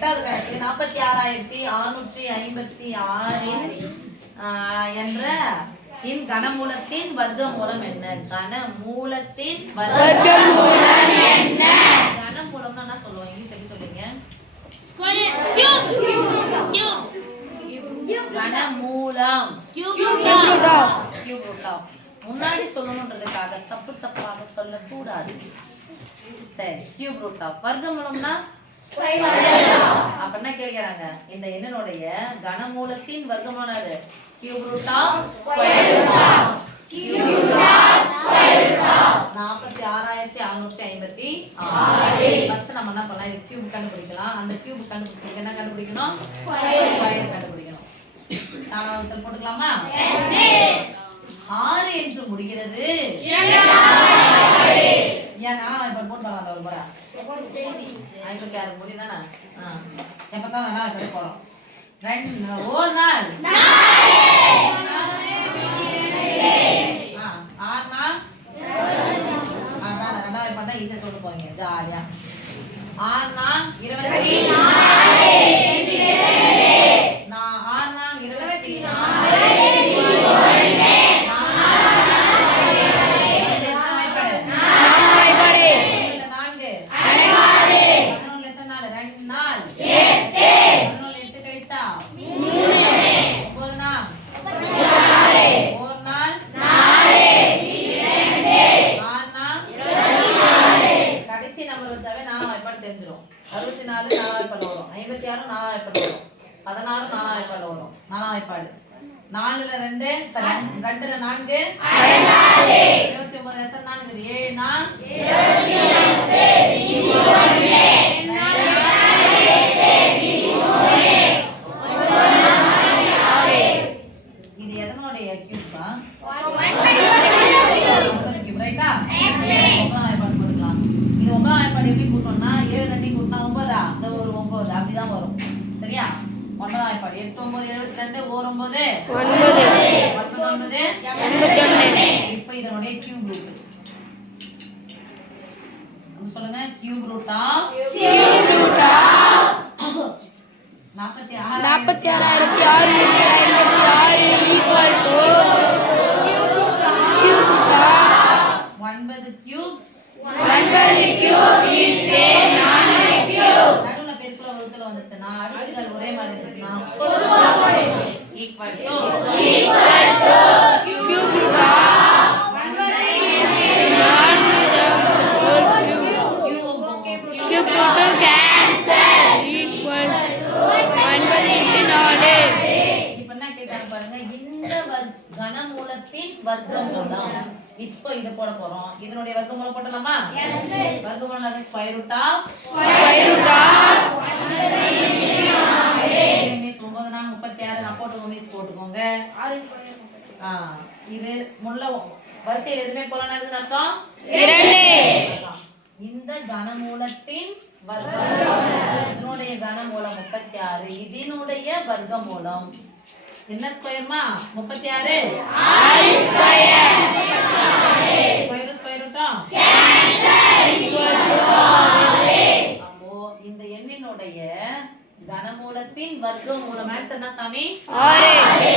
எட்டாவது கணக்கு 46,656 என்ற இன் கனமூலத்தின் வர்க்கமூலம் என்ன? கனமூலத்தின் வர்க்கமூலம் என்ன? கனமூலம்னா என்ன சொல்லுவோம்? இங்கிலீஷ் எப்படி சொல்லுவீங்க? கனமூலம் கியூப் ரூட் ஆஃப். முன்னாடி சொல்லணும்ன்றதுக்காக தப்பாக சொல்லக்கூடாது. சரி, கியூப் ரூட் ஆஃப். வர்க்கமூலம்னா அப்ப என்ன கேட்கிறாங்க? இந்த எண்ணினுடைய கனமூலத்தின் வர்க்கமூலம் அது cube root of square root of. Cube root of square root of 46,656. First நம்ம என்ன பண்ணலாம்? இது கியூப் கண்டுபிடிக்கலாம். அந்த கியூப் கண்டுபிடிச்சு என்ன கண்டுபிடிக்கணும்? ஸ்கொயர் கண்டுபிடிக்கணும். நாலாவது போட்டுக்கலாமா? எஸ். 6 என்று முடிகிறது. ஏன்னா இப்ப போட்டு பார்க்கலாம். ஒரு படா 56 முடிதானே? எப்பதான் வேணா இப்படி போறோம். ஒரு நாள் 6 நாள் அதான் ரெண்டாவது பண்ணா ஈஸியா சொல்லிட்டு போவீங்க ஜாலியா. 6 நாள் 24. 6 நாள் 24. கடைசி நம்பர் வச்சாவே 4 வாய்ப்பாடு தெரிஞ்சிடும். 64 4 வாய்ப்பாடு வரும். 56 4 வாய்ப்பாடு வரும். 16 4 வாய்ப்பாடு வரும். 4 வாய்ப்பாடு 4ல 2 சரி 2ல 4 29 எத்தனை நாள் இருக்குது? 7 நாள் 21. இது எதனுடைய கியூபா? கியூப் ரைட்டா? இது 9 வாய்ப்பாடு எப்படி கூட்டணும்னா 7 2 கூட்டினா 9 அந்த ஒரு 9 அப்படிதான் வரும். சரியா? 9 வாய்ப்பாடு 8 9 72 ஓர் 9 19 81. இப்போ இதனுடைய கியூப் ரூட் சொல்லுங்க. Cube root of 46,656 equal to 9 cube into 4 cube. நடுவுல பெருக்கல வகுத்தல வந்துச்சுனா அடுக்குகள் ஒரே மாதிரி இருந்துச்சுனா equal to cube root of 9 cube root cancel equal to 9 into 4. இப்போ என்ன கேட்டாங்க பாருங்க. இந்த கனமூலத்தின் வர்க்கமூலம். இப்போ இத போட போறோம். இதனுடைய வர்க்கமூலம் போடலாமா? Yes miss. வர்க்கமூலம் ஸ்கொயர் ரூட் ஆஃப் 9 மிஸ் 9 4 36 நான் போடுங்க மிஸ் போட்டுக்கோங்க. இது முள்ள வரிசையில் எதுமே போலனா இருக்குன்னு அர்த்தம் 2. இந்த கனமூலத்தின் வர்க்கமூலம் இதனுடைய கனமூலம் 36. இதனுடைய வர்க்கமூலம் என்ன ஸ்கொயர்மா? 36 ஸ்கொயர் ஸ்கொயர் ரூட்டா கேன்சல் ஈக்குவல் டு 6. அப்போ இந்த எண்ணினுடைய கனமூலத்தின் வர்க்கமூலம் ஆன்சர் என்ன சாமி? 6.